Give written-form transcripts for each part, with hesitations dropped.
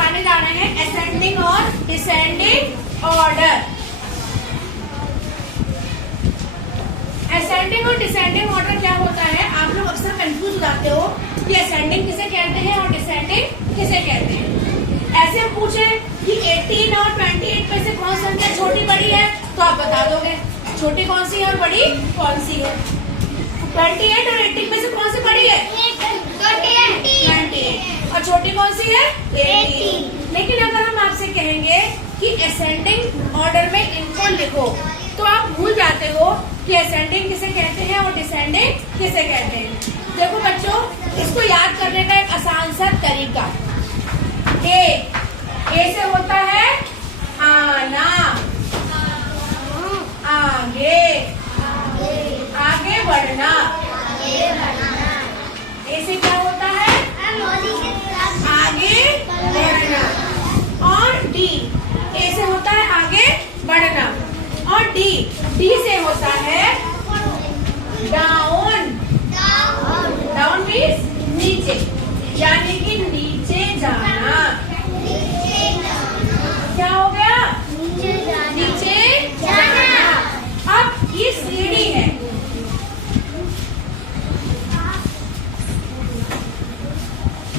सिखाने जा रहे हैं असेंडिंग और डिसेंडिंग ऑर्डर। असेंडिंग और डिसेंडिंग ऑर्डर क्या होता है, आप लोग अक्सर कंफ्यूज हो जाते हो कि असेंडिंग किसे कहते हैं और डिसेंडिंग किसे कहते हैं। ऐसे हम पूछे कि 18 और 28 में से कौन सी संख्या छोटी बड़ी है, तो आप बता दोगे छोटी कौन सी है और बड़ी कौन सी है। 28 और 18 में से कौन सी बड़ी है, 28, और छोटी कौन सी है, 18। लेकिन अगर हम आपसे कहेंगे कि असेंडिंग ऑर्डर में इनको लिखो, तो आप भूल जाते हो कि असेंडिंग किसे कहते हैं और डिसेंडिंग किसे कहते हैं। देखो बच्चों, इसको याद करने का एक आसान सा तरीका, ए से होता है आना, आगे आगे बढ़ना। ए से क्या होता है, आगे बढ़ना। और डी, ए से होता है आगे बढ़ना, और डी से होता है डाउन। डाउन मीन्स नीचे, यानी कि नीचे जाना। क्या हो गया, नीचे जाना। अब ये सीढ़ी है,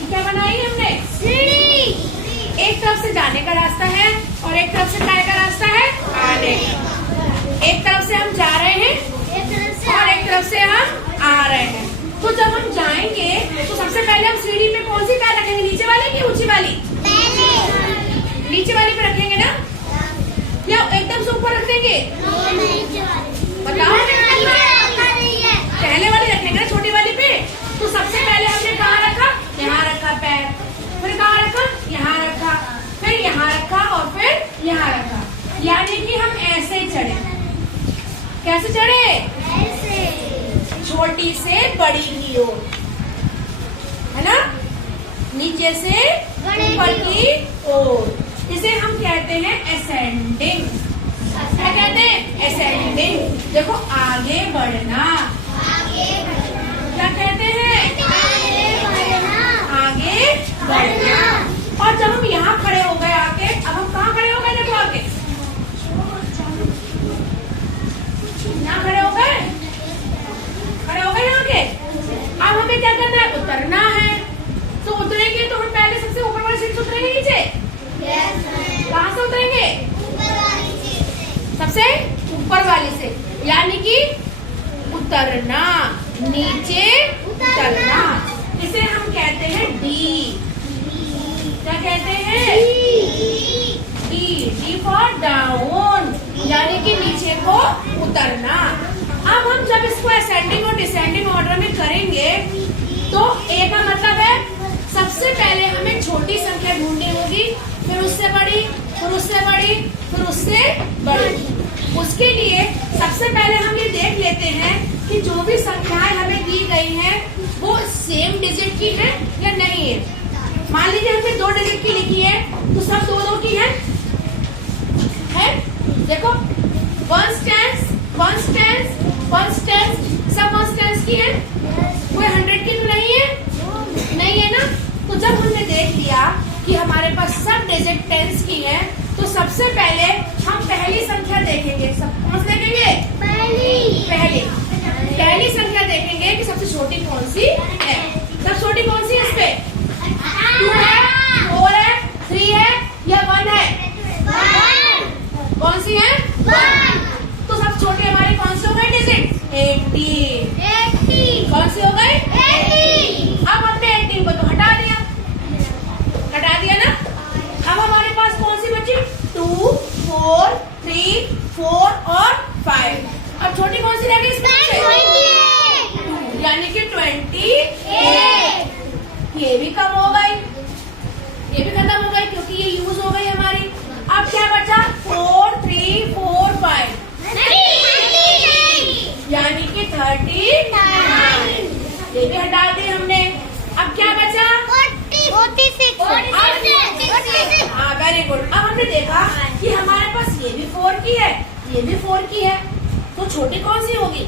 क्या बनाई हमने, सीढ़ी। एक तरफ से जाने का रास्ता है और एक तरफ से काय का रास्ता है, आने। एक तरफ से हम जा रहे हैं और एक तरफ से हम आ रहे हैं। तो जब हम जाएंगे तो सबसे पहले हम सीढ़ी पे कौन सी पैर रखेंगे, नीचे वाली कि ऊंची वाली, नीचे वाली पे रखेंगे ना, या एकदम से ऊपर रख देंगे, बताओ। पहले वाली रखेंगे ना, छोटी वाली पे। तो सबसे पहले हमने कहाँ रखा, यहाँ रखा पैर, फिर कहाँ रखा, यहाँ रखा, फिर यहाँ रखा और फिर यहाँ रखा। यानी कि हम ऐसे चढ़े। कैसे चढ़े, ऐसे, छोटी से बड़ी की ओर, है ना, नीचे से ऊपर की ओर। इसे हम कहते हैं असेंडिंग। क्या कहते हैं, असेंडिंग। देखो, आगे बढ़ना, क्या कहते हैं, आगे बढ़ना। और जब हम यहाँ खड़े हो गए आके, अब हम कहाँ खड़े हो गए, देखो आगे यहाँ खड़े हो गए, खड़े हो गए यहाँ के। अब हमें क्या करना है, उतरना है। तो उतरेंगे तो हम पहले सबसे ऊपर वाली सीट से उतरेंगे, नीचे कहाँ से उतरेंगे, सबसे ऊपर वाली से, यानी कि उतरना, नीचे उतरना। इसे हम कहते हैं डी। क्या कहते हैं, डी फॉर डाउन, यानी कि नीचे को उतरना। अब हम जब इसको असेंडिंग और डिसेंडिंग ऑर्डर में करेंगे तो ए का मतलब है सबसे पहले हमें छोटी संख्या ढूंढनी होगी, फिर उससे बड़ी, फिर उससे बड़ी, फिर उससे बड़ी। उसके लिए सबसे पहले हम ये देख लेते हैं कि जो भी संख्याएं हमें दी गई हैं वो सेम डिजिट की है या नहीं है। मान लीजिए हमने 2 डिजिट की लिखी है, तो सब 2-2 की है। देखो, वन स्टैंड्स सब वन स्टैंड्स की है, कोई 100 की तो नहीं है, नहीं है ना। तो जब हमने देख लिया कि हमारे पास सब डिजिट टेंस की है, तो सबसे पहले हम पहली संख्या देखेंगे। सब कौन सी देखेंगे, पहली संख्या देखेंगे कि सबसे छोटी कौन सी है। सब छोटी कौन सी है, इस पे 2 है, 4 है, 3 है या 1 है, कौन सी है, 1। तो सब छोटी हमारी कौन सी हो गई डिजिट, 80। कौन सी हो गई, 80। अब हमने 18 को तो हटा दिया ना। अब हमारे पास कौन सी बची, 2, 4, 3, 4 और 5। अब छोटी कौन सी रह गई इसमें, यानी कि 28। ये भी कम हो गई, ये भी खत्म हो गई क्योंकि ये यूज हो गई हमारी। अब क्या बचा, 4, 3, 4, 5, यानी कि 39। ये भी हटा दी हमने। अब क्या बचा, 46। हाँ, वेरी गुड। अब हमने देखा कि हमारे पास ये भी 4 की है, ये भी 4 की है, तो छोटी कौन सी होगी,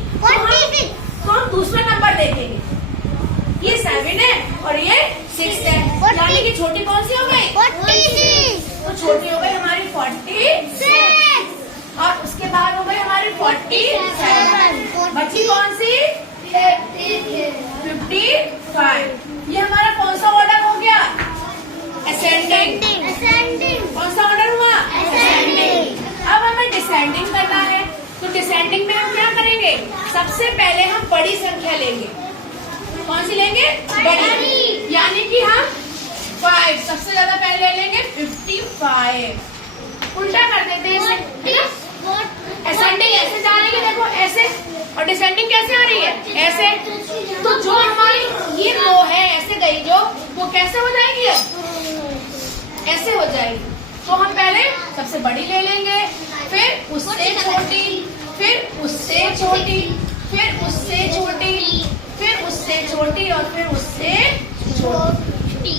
तो हम दूसरा नंबर देखेंगे। ये 7 है और ये 6 है, यानी कि छोटी कौन सी हो गई, छोटी हो गई हमारी 46 और उसके बाद हो गई हमारी 47। बची कौन सी? 55। ये हमारा कौन सा ऑर्डर हो गया? असेंडिंग। कौन सा ऑर्डर हुआ? असेंडिंग। अब हमें डिसेंडिंग करना है, तो डिसेंडिंग में हम क्या करेंगे? सबसे पहले हम बड़ी संख्या लेंगे। कौन सी लेंगे? बड़ी। यानी कि हम 5 सबसे ज्यादा पहले लेंगे 55। उल्टा कर देते हैं इसे। असेंडिंग ऐसे जा रही है, देखो ऐसे, और डिसेंडिंग कैसे आ रही है? ऐसे। तो जो हमारी ये रो है ऐसे गई जो, वो कैसे हो जाएगी? अब ऐसे हो जाएगी। तो हम पहले सबसे बड़ी ले लेंगे, फिर उससे छोटी, फिर उससे छोटी, फिर उससे छोटी, फिर उससे छोटी और फिर उससे छोटी।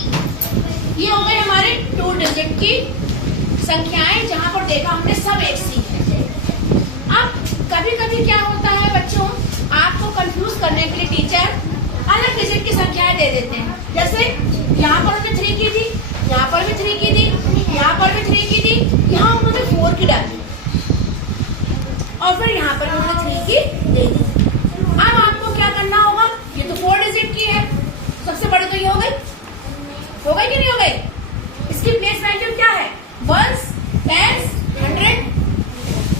ये हो गई हमारे 2 डिजिट की संख्याएं, जहां पर देखा हमने सब एक सी है। अब कभी कभी क्या होता है बच्चों, आपको कंफ्यूज करने के लिए टीचर अलग डिजिट की संख्याएं दे देते हैं। जैसे यहाँ पर हमने 3 की थी, यहाँ पर भी 3 की थी, यहाँ पर भी 3 की थी, यहाँ उन्होंने 4 की डाली और फिर यहाँ पर उन्होंने 3 की दे दी। अब आपको क्या करना होगा? ये तो 4 डिजिट की है, सबसे बड़ी तो ये हो गई कि नहीं हो गई? इसकी प्लेस वैल्यू क्या है? 1s, 10s, 100।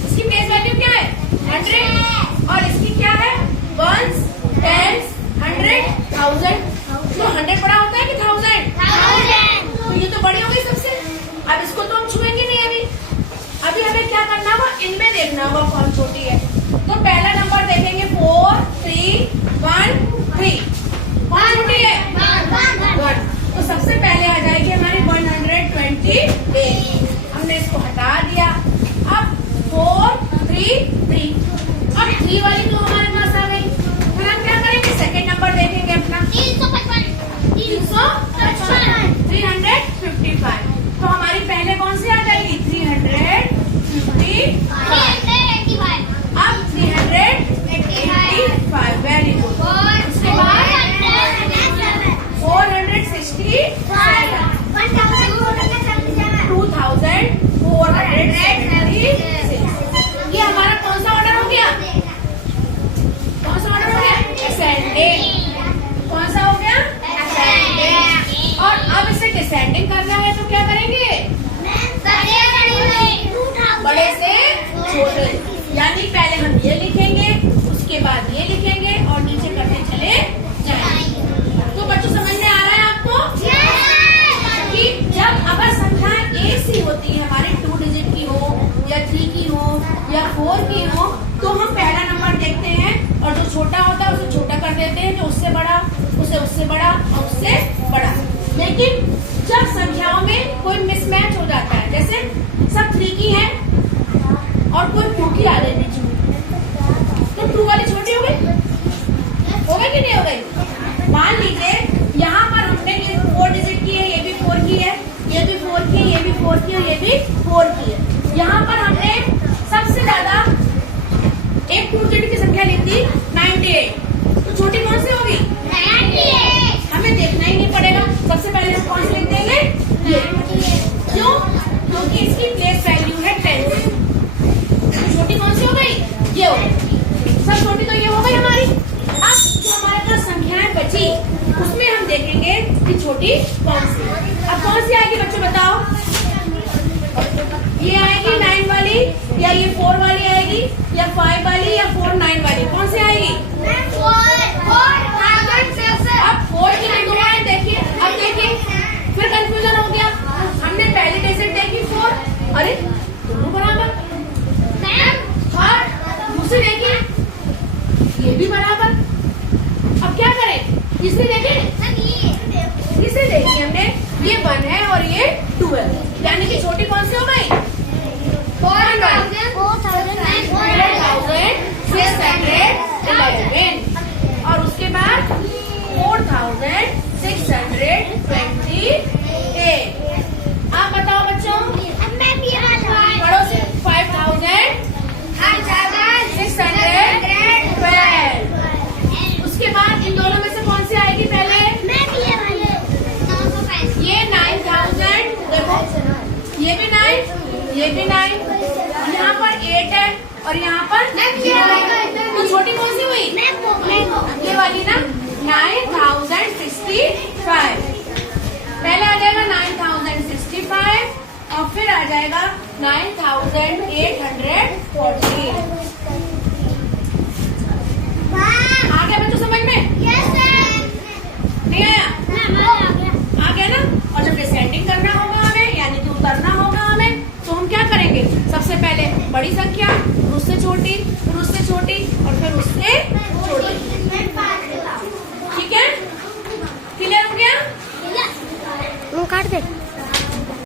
इसकी प्लेस वैल्यू क्या है? 100। और इसकी क्या है? 1s, 10s, 100, 1000। तो 100 बड़ा होता है कि 1000? तो ये तो बड़ी हो गई सबसे। अब इसको तो हम छुएंगे नहीं अभी हमें क्या करना होगा? इनमें देखना होगा कौन छोटी है। तो पहला नंबर देखेंगे 4, 3, 1, 3। कौन छोटी है? 1। तो सबसे पहले आ जाएगी हमारी 128। हमने इसको हटा दिया। अब 4, 3, 3। अब 3 वाली तो हमारे पास आ गई। फिर हम क्या करेंगे? सेकेंड नंबर देखेंगे अपना 355। 355। तो हमारी पहले कौन सी आ जाएगी? 355। अब 385। Very good. उसके बाद 467। 2466। ये हमारा कौन सा ऑर्डर हो गया? कौन सा ऑर्डर हो गया? असेंडिंग। कौन सा हो गया? असेंडिंग। और अब इसे डिसेंडिंग करना है तो क्या करेंगे? बड़े से छोटे। यानी पहले हम ये लिखेंगे, उसके बाद ये लिखेंगे और नीचे करते चले जाएंगे। तो बच्चों समझ में आ रहा है आपको कि जब अगर संख्याएं एक सी होती है, हमारे 2 डिजिट की हो या 3 की हो या 4 की हो, तो हम पहला नंबर देखते हैं और जो छोटा होता है उसे छोटा कर देते हैं, जो उससे बड़ा उसे उससे बड़ा और उससे बड़ा। लेकिन जब संख्याओं में कोई मिसमैच हो जाता है, जैसे सब 3 की है और कोई 2 की आ गई बीच में, तो 2 वाली छोटी हो गई कि नहीं हो गई? मान लीजिए यहाँ पर हमने ये 4 डिजिट की है, ये भी 4 की है, ये भी 4 की है, ये भी 4 की है, ये भी 4 की है। यहाँ पर हमने सबसे ज्यादा एक 2 डिजिट की संख्या ली थी 98। तो छोटी कौन सी होगी? 98। हमें देखना ही नहीं पड़ेगा, सबसे पहले हम कौन सी लिख देंगे? ये। क्यों? क्योंकि इसकी प्लेस वैल्यू है 10। छोटी कौन सी हो गई? ये हो गई। सब छोटी तो ये हो गई हमारी। अब जो हमारे पास संख्याएं बची उसमें हम देखेंगे कि छोटी कौन सी। अब कौन सी आएगी बच्चों बताओ? ये आएगी 9 वाली या ये 4 वाली आएगी या 5 वाली या 4, 9 वाली? कौन सी आएगी? 4। अब 4 की दो आए देखिए। अब देखिए फिर कंफ्यूजन हो गया। हमने पहली डिजिट देखी 4, अरे दोनों बराबर। और दूसरी देखिए ये भी बराबर। अब क्या करें? तीसरी देखिए, तीसरी देखिए हमने, ये 1 है और ये 2 है। यानी कि छोटी कौन सी हो गई? 4611। और उसके बाद 4628। आप बताओ बच्चों, पढ़ो से 5612। उसके बाद इन दोनों में से कौन सी आएगी पहले? ये 9000। देखो ये भी 9 ये भी 9, यहाँ पर 8 है और यहाँ पर 0 है। तो छोटी कौन सी हुई? ये वाली ना, 9065। पहले आ जाएगा 9065 और फिर आ जाएगा 9814। आ गया बच्चों समझ में? नहीं आया? आ गया ना। और जब डिसेंडिंग करना होगा हमें, यानी कि उतरना होगा हमें, तो हम क्या करेंगे? सबसे पहले बड़ी संख्या, फिर उससे छोटी, फिर उससे छोटी और फिर उससे छोटी। ठीक है? क्लियर हो गया? काट दे।